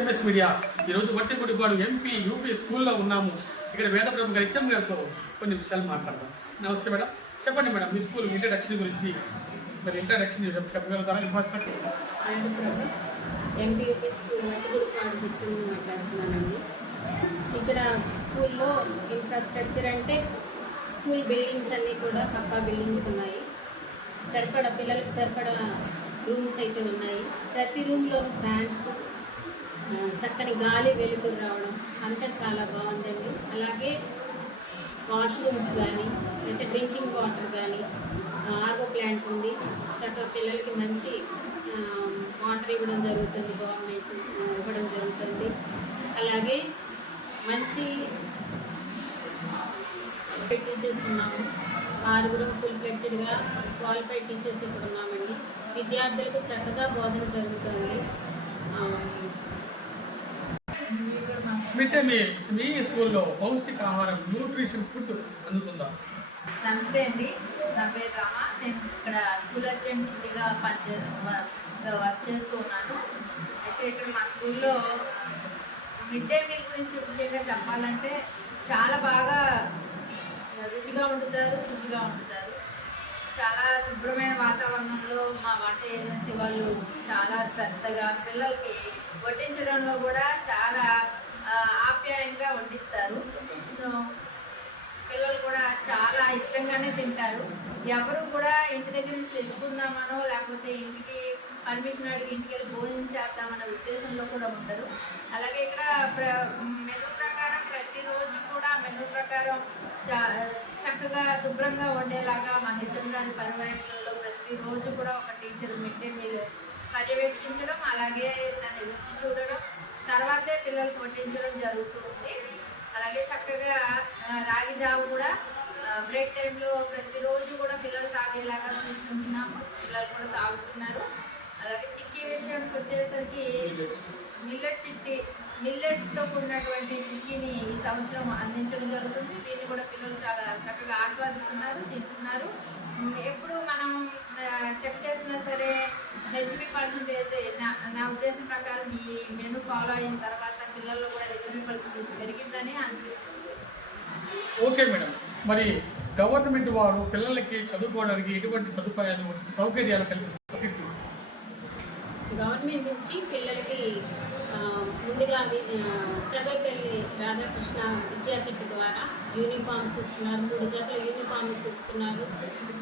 MS media ఈరోజు వట్టిగుడిపాడు MP UP స్కూల్లో ఉన్నాము. ఇక్కడ వేదబ్రహ్మ గారి హెచ్ఎం గారితో కొన్ని విషయాలు మాట్లాడదాం. నమస్తే మేడం, చెప్పండి మేడం, మీ స్కూల్ ఇంట్రడక్షన్ గురించి మరి ఇంట్రడక్షన్ చెప్పగలుగుతారా? First MP UP school Vattigudipadu HM మాట్లాడుతున్నానండి. ఇక్కడ స్కూల్లో ఇన్ఫ్రాస్ట్రక్చర్ అంటే స్కూల్ బిల్డింగ్స్ అన్నీ కూడా పక్కా బిల్డింగ్స్ ఉన్నాయి. పిల్లలకు సరిపడా రూమ్స్ అయితే ఉన్నాయి. ప్రతి రూమ్లోనూ ఫ్యాన్స్, చక్కని గాలి వెలుతురు రావడం అంతా చాలా బాగుందండి. అలాగే వాష్రూమ్స్ కానీ లేకపోతే డ్రింకింగ్ వాటర్ కానీ ఆర్ఓ ప్లాంట్ ఉంది. చక్కగా పిల్లలకి మంచి వాటర్ ఇవ్వడం జరుగుతుంది, గవర్నమెంట్ ఇవ్వడం జరుగుతుంది. అలాగే మంచి టీచర్స్ ఉన్నాము. 6 ఫుల్ ఫ్లెడ్జ్డ్గా క్వాలిఫైడ్ టీచర్స్ ఇక్కడ ఉన్నామండి. విద్యార్థులకు చక్కగా బోధన జరుగుతుంది. మిడ్ డే మీల్స్ మీ స్కూల్లో పౌష్టికాహారం న్యూట్రిషన్ ఫుడ్ అందుతుందా? నమస్తే అండి, నా పేరు రామ. నేను ఇక్కడ స్కూల్ అసిస్టెంట్ ఇంటిగా వర్క్ చేస్తూ ఉన్నాను. అయితే ఇక్కడ మా స్కూల్లో మిడ్ డే మీల్ గురించి ముఖ్యంగా చెప్పాలంటే చాలా బాగా రుచిగా వండుతారు, శుచిగా వండుతారు. చాలా శుభ్రమైన వాతావరణంలో మా వంట ఏజెన్సీ వాళ్ళు చాలా శ్రద్ధగా పిల్లలకి వడ్డించడంలో కూడా చాలా ఆప్యాయంగా వడ్డిస్తారు. సో పిల్లలు కూడా చాలా ఇష్టంగానే తింటారు. ఎవరు కూడా ఇంటి దగ్గర నుంచి తెచ్చుకుందామనో లేకపోతే ఇంటికి పర్మిషన్ అడిగి ఇంటికి వెళ్ళి భోజనం చేద్దామన్న ఉద్దేశంలో కూడా ఉంటారు. అలాగే ఇక్కడ మెనూ ప్రకారం ప్రతిరోజు కూడా మెనూ ప్రకారం చక్కగా శుభ్రంగా ఉండేలాగా మా హెచ్ఎం గారి పర్యవేక్షణలో ప్రతిరోజు కూడా ఒక టీచర్ మిడ్ డే మీల్ పర్యవేక్షించడం, అలాగే దాన్ని రుచి చూడడం, తర్వాతే పిల్లలకు వడ్డించడం జరుగుతూ ఉంది. అలాగే చక్కగా రాగి జావ కూడా బ్రేక్ టైంలో ప్రతిరోజు కూడా పిల్లలు తాగేలాగా చూసుకుంటున్నాము. పిల్లలు కూడా తాగుతున్నారు. అలాగే చిక్కీ విషయానికి వచ్చేసరికి మిల్లెట్స్తో కూడినటువంటి చిక్కీని ఈ సంవత్సరం అందించడం జరుగుతుంది. దీన్ని కూడా పిల్లలు చాలా చక్కగా ఆస్వాదిస్తున్నారు, తింటున్నారు. ఎప్పుడు మనం చెక్ చేసినా సరే హెచ్బి పర్సంటేజ్ నా ఉద్దేశం ప్రకారం ఈ మెనూ ఫాలో అయిన తర్వాత పిల్లల్లో కూడా హెచ్బి పర్సంటేజ్ పెరిగిందని అనిపిస్తుంది. ఓకే మేడం, మరి గవర్నమెంట్ వారు పిల్లలకి చదువుకోవడానికి ఎటువంటి సౌకర్యాలు కల్పిస్తారు? గవర్నమెంట్ నుంచి పిల్లలకి ముందుగా సర్వేపల్లి రాధాకృష్ణ విద్యాకిట్ ద్వారా యూనిఫామ్స్ ఇస్తున్నారు. 3 జతల యూనిఫామ్స్ ఇస్తున్నారు.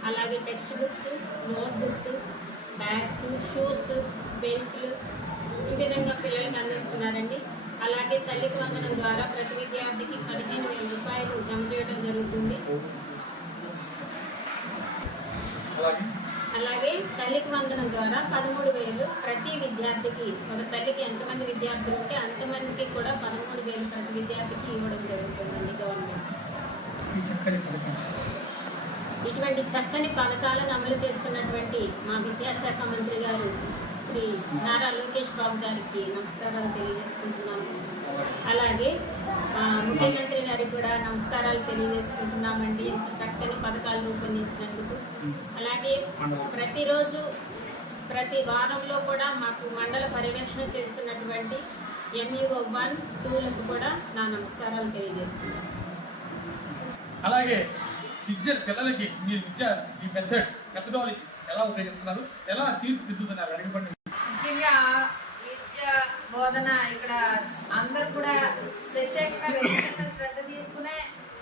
అలాగే textbooks, notebooks, bags, shoes, బెల్ట్లు ఈ విధంగా పిల్లలకి అందిస్తున్నారండి. అలాగే తల్లికి వందనం ద్వారా ప్రతి విద్యార్థికి 15,000 రూపాయలు జమ చేయడం జరుగుతుంది. అలాగే తల్లికి వందనం ద్వారా 13,000 ప్రతి విద్యార్థికి, ఒక తల్లికి ఎంతమంది విద్యార్థులు ఉంటే అంతమందికి కూడా 13,000 ప్రతి విద్యార్థికి ఇవ్వడం జరుగుతుందండి గవర్నమెంట్. ఇటువంటి చక్కని పథకాలను అమలు చేస్తున్నటువంటి మా విద్యాశాఖ మంత్రి గారు శ్రీ నారా లోకేష్ బాబు గారికి నమస్కారాలు తెలియజేసుకుంటున్నాను. అలాగే ముఖ్యమంత్రి గారికి కూడా నమస్కారాలు తెలియజేసుకుంటున్నామండి, ఇంత చక్కని పథకాలు రూపొందించినందుకు. అలాగే ప్రతిరోజు ప్రతి వారంలో కూడా మాకు మండల పర్యవేక్షణ చేస్తున్నటువంటి MUO 1, 2లకు కూడా నా నమస్కారాలు తెలియజేస్తున్నాను. అలాగే పిల్లలకి మీ ఈ మెథడాలజీ ఎలా ఉపయోగిస్తున్నారు, ఎలా తీర్చిదిద్దుతున్నారు అడగండి. ముఖ్యంగా విద్య బోధన ఇక్కడ అందరూ కూడా ప్రత్యేకంగా వ్యక్తిగత శ్రద్ధ తీసుకునే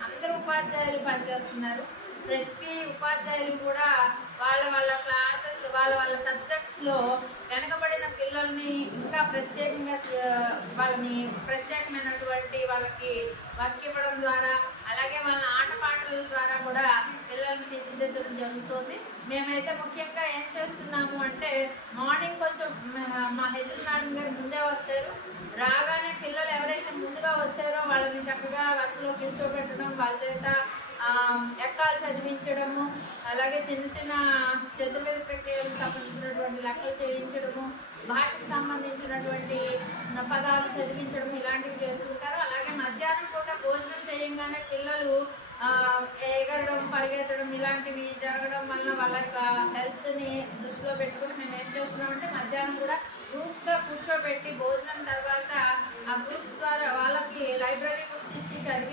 అందరూ ఉపాధ్యాయులు పనిచేస్తున్నారు. ప్రతి ఉపాధ్యాయులు కూడా వాళ్ళ క్లాసెస్, వాళ్ళ సబ్జెక్ట్స్లో వెనకబడిన పిల్లల్ని ఇంకా ప్రత్యేకంగా ప్రత్యేకమైనటువంటి వాళ్ళకి వర్క్ ఇవ్వడం ద్వారా, అలాగే వాళ్ళ ఆటపాటల ద్వారా కూడా పిల్లల్ని తీర్చిదిద్దడం జరుగుతుంది. మేమైతే ముఖ్యంగా ఏం చేస్తున్నాము అంటే మార్నింగ్ కొంచెం మా హెచ్ఎం మేడం గారు ముందే వస్తారు. రాగానే పిల్లలు ఎవరైతే ముందుగా వచ్చారో వాళ్ళని చక్కగా వరుసలో కూర్చోబెట్టడం, వాళ్ళ చేత ఎక్కాలు చదివించడము, అలాగే చిన్న చతుర్వేద ప్రక్రియలకు సంబంధించినటువంటి లెక్కలు చేయించడము, భాషకు సంబంధించినటువంటి పదాలు చదివించడము ఇలాంటివి చేస్తుంటారు. అలాగే మధ్యాహ్నం పూట భోజనం చేయంగానే పిల్లలు ఎగరడం, పరిగెత్తడం ఇలాంటివి జరగడం వల్ల వాళ్ళ హెల్త్ని దృష్టిలో పెట్టుకుని మేము ఏం చేస్తున్నామంటే మధ్యాహ్నం కూడా గ్రూప్స్గా కూర్చోబెట్టి భోజనం తర్వాత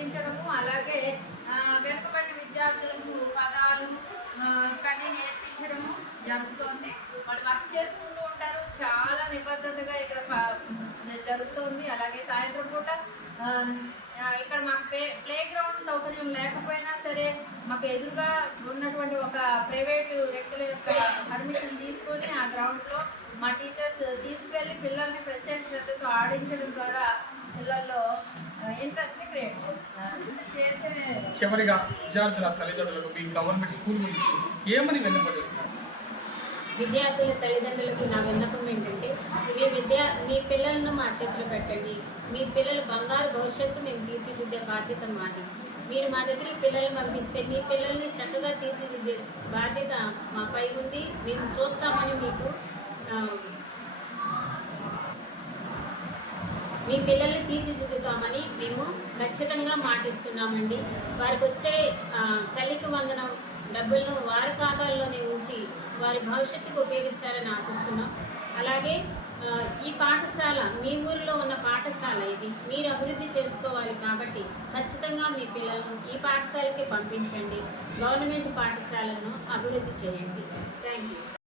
నేర్పించడము, అలాగే వెనుకబడిన విద్యార్థులకు పదాలు ఇవన్నీ నేర్పించడము జరుగుతోంది. వాళ్ళు వర్క్ చేసుకుంటూ ఉంటారు, చాలా నిబద్ధతగా ఇక్కడ జరుగుతోంది. అలాగే సాయంత్రం పూట ఇక్కడ మాకు ప్లే గ్రౌండ్ సౌకర్యం లేకపోయినా సరే మాకు ఎదురుగా ఉన్నటువంటి ఒక ప్రైవేటు వ్యక్తుల యొక్క పర్మిషన్ తీసుకొని ఆ గ్రౌండ్లో మా టీచర్స్ తీసుకెళ్ళి పిల్లల్ని ప్రత్యేక శ్రద్ధతో ఆడించడం ద్వారా పిల్లల్లో ఇంట్రెస్ట్ని క్రియేట్ చేస్తున్నారు. చేసే చివరిగా విద్యార్థుల తల్లిదండ్రులకు మీ గవర్నమెంట్ స్కూల్ గురించి ఏమని విన్నపడుతున్నారు? విద్యార్థుల తల్లిదండ్రులకు నా విన్నపం ఏంటంటే, మీ పిల్లలను మా చేతిలో పెట్టండి. మీ పిల్లల బంగారు భవిష్యత్తు మేము తీర్చిదిద్దే బాధ్యత మాది. మీరు మా దగ్గరికి పిల్లల్ని పంపిస్తే మీ పిల్లల్ని చక్కగా తీర్చిదిద్దే బాధ్యత మాపై ఉంది. మేము చూస్తామని మీ పిల్లల్ని తీర్చిదిద్దుతామని మేము ఖచ్చితంగా మాటిస్తున్నామండి. వారికి వచ్చే తల్లికి వందనం డబ్బులను వారి ఖాతాల్లోనే ఉంచి వారి భవిష్యత్తుకు ఉపయోగిస్తారని ఆశిస్తున్నాం. అలాగే ఈ పాఠశాల మీ ఊరిలో ఉన్న పాఠశాల ఇది, మీరు అభివృద్ధి చేసుకోవాలి కాబట్టి ఖచ్చితంగా మీ పిల్లలను ఈ పాఠశాలకి పంపించండి. గవర్నమెంట్ పాఠశాలను అభివృద్ధి చేయండి. Thank you.